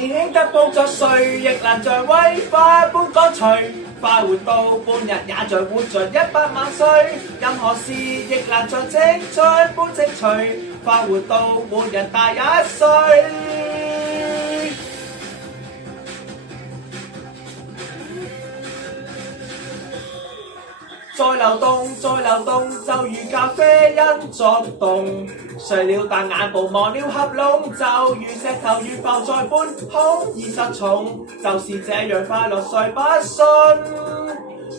年輕得報作帥，亦難像威化般乾脆。快活到半日，也像活盡100萬歲。任何事亦難像青春般精粹。快活到每日大1歲。再流動，再流動，就如咖啡因作動。誰料但眼部忘了合攏，就如石頭如浮在半空而失重。就是這樣快樂誰不信？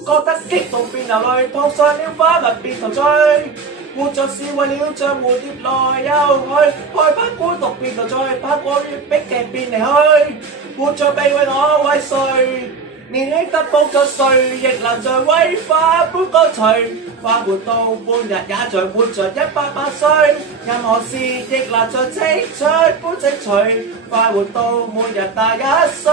覺得激動變流淚，撲上了花蜜變陶醉。活着是為了像蝴蝶來又去，害怕孤獨變陶醉，怕過於逼極變離去。活着被為我為誰？年輕得報作帥，亦難像威化般乾脆。快活到半日，也像活盡100萬歲。任何事亦難像青春般精粹。快活到每日大1歲。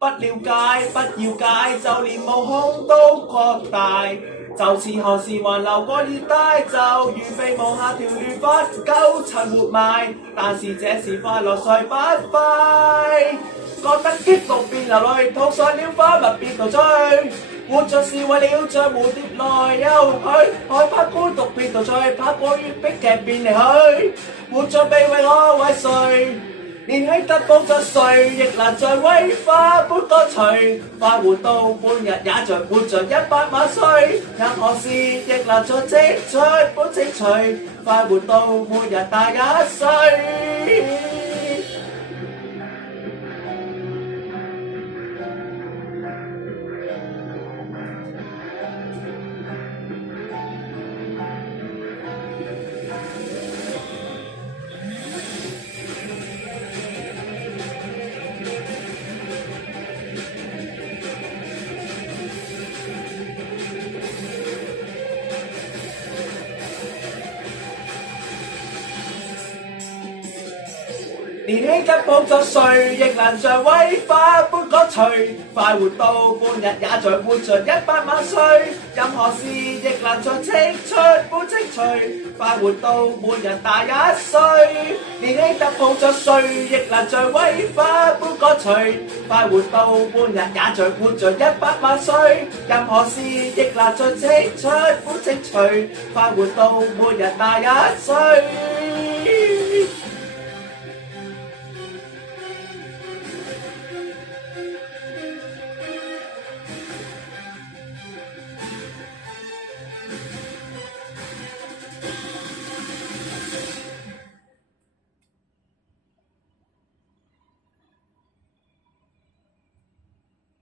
不了解，不要解，就連毛孔都擴大。就似何時還流過熱帶，就如被無下條亂髮勾塵活埋。但是這是快樂誰不快？覺得激動變流淚，撲上了花蜜變陶醉。活着是為了像蝴蝶來又去，害怕孤獨變陶醉，怕過於逼極變離去。活着被為我為誰？年輕得報作帥，亦難像威化般乾脆。快活到半日，也像活盡100萬歲。任何事亦難像青春般精粹。快活到每日大1歲。年輕得報作帥，亦難像威化般乾脆。快活到半日，也像活盡100萬歲。任何事亦難像青春般精粹。快活到每日大1歲。年輕得報作帥，亦難像威化般乾脆。快活到半日，也像活盡100萬歲。任何事亦難像青春般精粹。快活到每日大1歲。